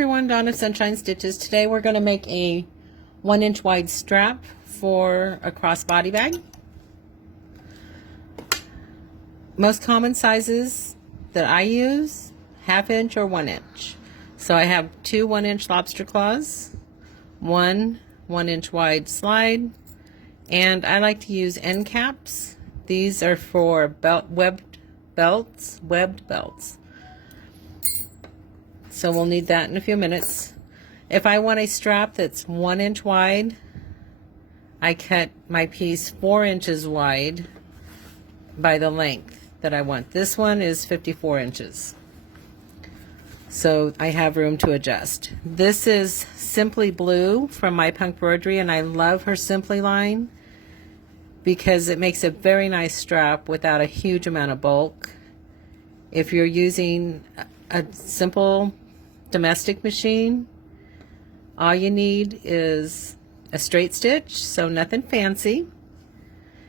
Everyone, Dawn of Sunshine Stitches. Today we're going to make a 1-inch wide strap for a crossbody bag. Most common sizes that I use, 1/2 inch or 1 inch. So I have 2 1-inch lobster claws, 1 1-inch wide slide, and I like to use end caps. These are for webbed belts. So we'll need that in a few minutes. If I want a strap that's 1 inch wide, I cut my piece 4 inches wide by the length that I want. This one is 54 inches. So I have room to adjust. This is Simply Blue from My Punk Embroidery, and I love her Simply line because it makes a very nice strap without a huge amount of bulk. If you're using a simple domestic machine, all you need is a straight stitch, so nothing fancy.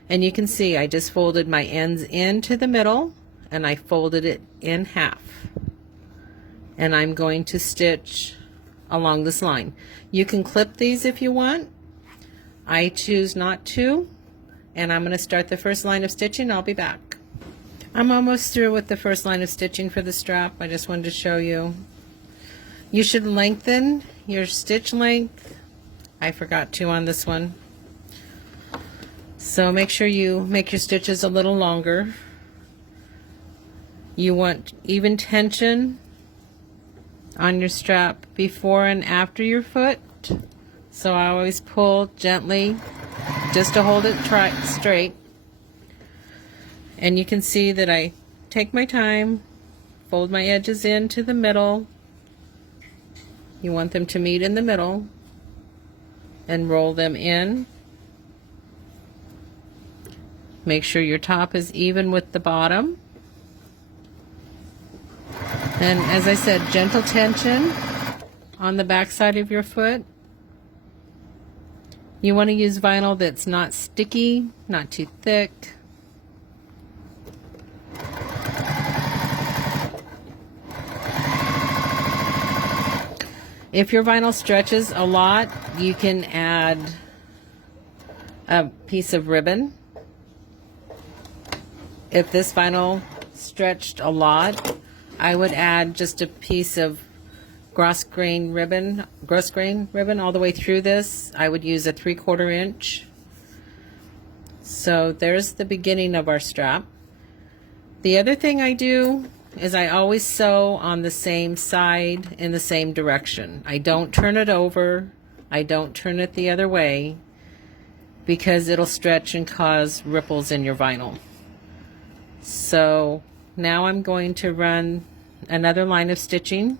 And you can see I just folded my ends into the middle and I folded it in half. And I'm going to stitch along this line. You can clip these if you want. I choose not to, and I'm going to start the first line of stitching. I'll be back. I'm almost through with the first line of stitching for the strap. I just wanted to show you. You should lengthen your stitch length. I forgot to on this one. So make sure you make your stitches a little longer. You want even tension on your strap before and after your foot. So I always pull gently just to hold it straight. And you can see that I take my time, fold my edges into the middle. You want them to meet in the middle and roll them in. Make sure your top is even with the bottom. And as I said, gentle tension on the back side of your foot. You want to use vinyl that's not sticky, not too thick. If your vinyl stretches a lot, you can add a piece of ribbon. If this vinyl stretched a lot, I would add just a piece of gross grain ribbon all the way through this. I would use a 3/4 inch. So there's the beginning of our strap. The other thing I do is I always sew on the same side in the same direction. I don't turn it over. I don't turn it the other way because it'll stretch and cause ripples in your vinyl. So now I'm going to run another line of stitching.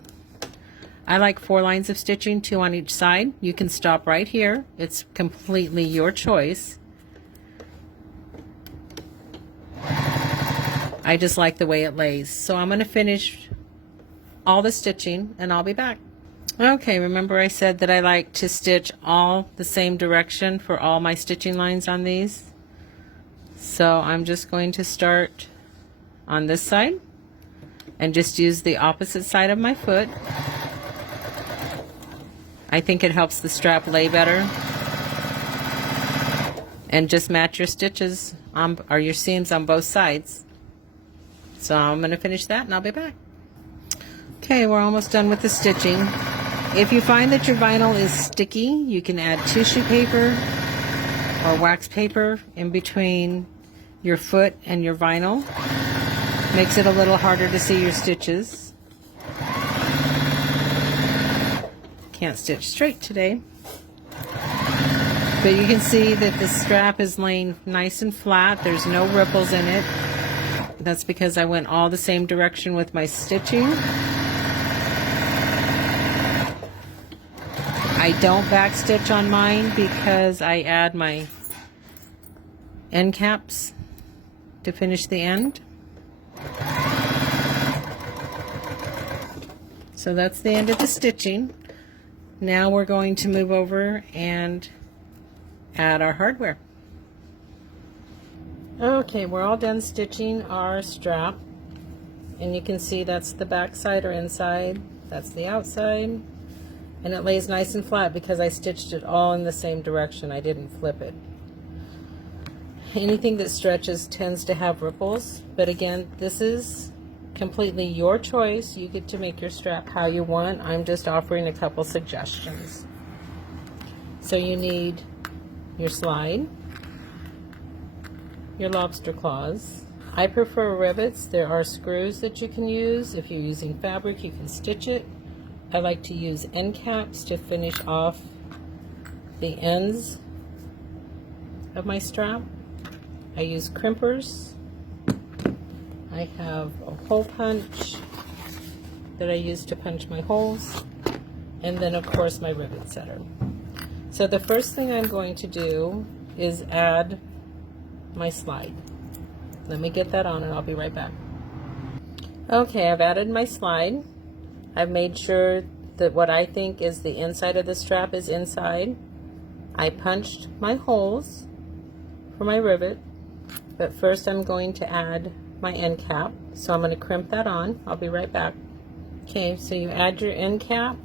I like 4 lines of stitching, 2 on each side. You can stop right here. It's completely your choice. I just like the way it lays. So I'm going to finish all the stitching and I'll be back. Okay, remember I said that I like to stitch all the same direction for all my stitching lines on these. So I'm just going to start on this side and just use the opposite side of my foot. I think it helps the strap lay better. And just match your stitches or your seams on both sides. So I'm going to finish that and I'll be back. Okay, we're almost done with the stitching. If you find that your vinyl is sticky, you can add tissue paper or wax paper in between your foot and your vinyl. Makes it a little harder to see your stitches. Can't stitch straight today. But you can see that the strap is laying nice and flat. There's no ripples in it. That's because I went all the same direction with my stitching. I don't back stitch on mine because I add my end caps to finish the end. So that's the end of the stitching. Now we're going to move over and add our hardware. Okay, we're all done stitching our strap, and you can see that's the back side or inside, that's the outside. And it lays nice and flat because I stitched it all in the same direction. I didn't flip it. Anything that stretches tends to have ripples, but again, this is completely your choice. You get to make your strap how you want. I'm just offering a couple suggestions. So you need your slide, your lobster claws. I prefer rivets. There are screws that you can use. If you're using fabric, you can stitch it. I like to use end caps to finish off the ends of my strap. I use crimpers. I have a hole punch that I use to punch my holes, and then of course my rivet setter. So the first thing I'm going to do is add my slide. Let me get that on and I'll be right back. Okay, I've added my slide. I've made sure that what I think is the inside of the strap is inside. I punched my holes for my rivet, but first I'm going to add my end cap. So I'm going to crimp that on. I'll be right back. Okay, so you add your end cap,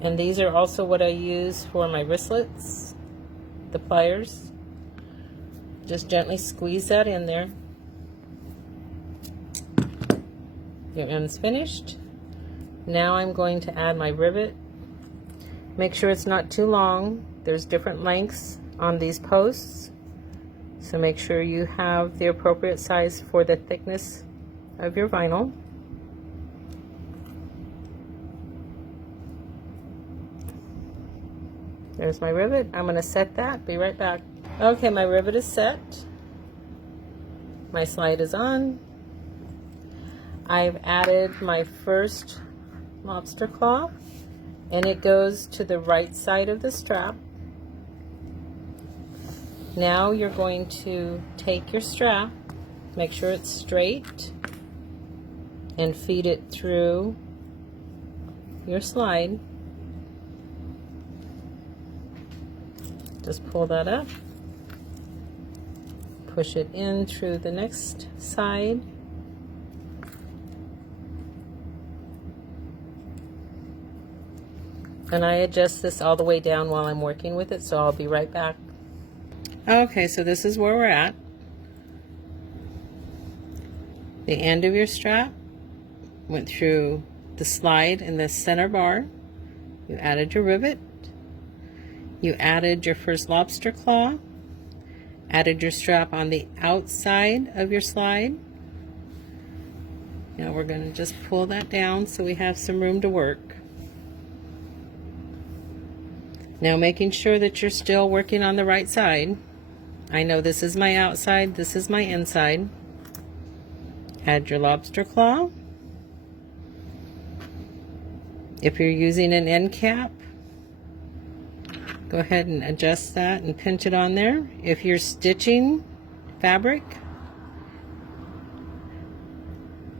and these are also what I use for my wristlets, the pliers. Just gently squeeze that in there. Your end's finished. Now I'm going to add my rivet. Make sure it's not too long. There's different lengths on these posts, so make sure you have the appropriate size for the thickness of your vinyl. There's my rivet. I'm going to set that. Be right back. Okay, my rivet is set. My slide is on. I've added my first lobster claw, and it goes to the right side of the strap. Now you're going to take your strap, make sure it's straight, and feed it through your slide. Just pull that up, push it in through the next side, and I adjust this all the way down while I'm working with it, so I'll be right back. Okay, so this is where we're at. The end of your strap went through the slide in the center bar. You added your rivet. You added your first lobster claw. Added your strap on the outside of your slide. Now we're going to just pull that down so we have some room to work. Now making sure that you're still working on the right side. I know this is my outside, this is my inside. Add your lobster claw. If you're using an end cap, go ahead and adjust that and pinch it on there. If you're stitching fabric,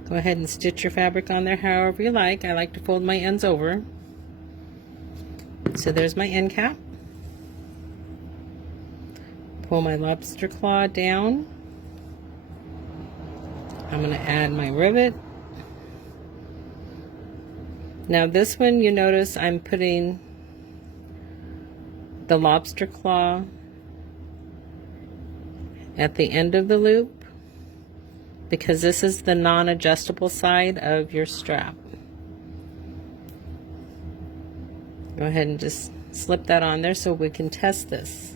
go ahead and stitch your fabric on there however you like. I like to fold my ends over. So there's my end cap. Pull my lobster claw down. I'm going to add my rivet. Now this one, you notice I'm putting the lobster claw at the end of the loop because this is the non-adjustable side of your strap. Go ahead and just slip that on there so we can test this.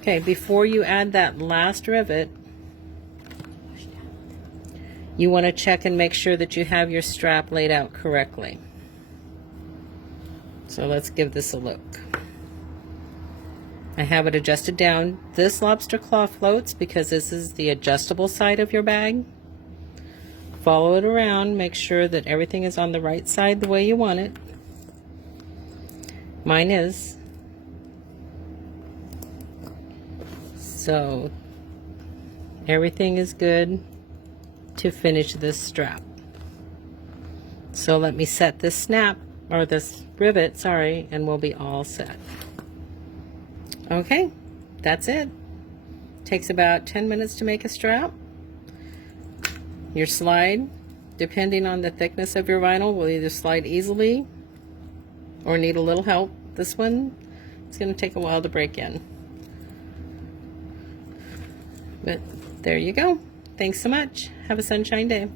Okay, before you add that last rivet, you want to check and make sure that you have your strap laid out correctly. So let's give this a look. I have it adjusted down. This lobster claw floats because this is the adjustable side of your bag. Follow it around, make sure that everything is on the right side the way you want it. Mine is. So everything is good to finish this strap. So let me set this snap, or this rivet, sorry, and we'll be all set. Okay, that's it. Takes about 10 minutes to make a strap. Your slide depending on the thickness of your vinyl, will either slide easily or need a little help. This one, it's going to take a while to break in. But there you go. Thanks so much. Have a sunshine day.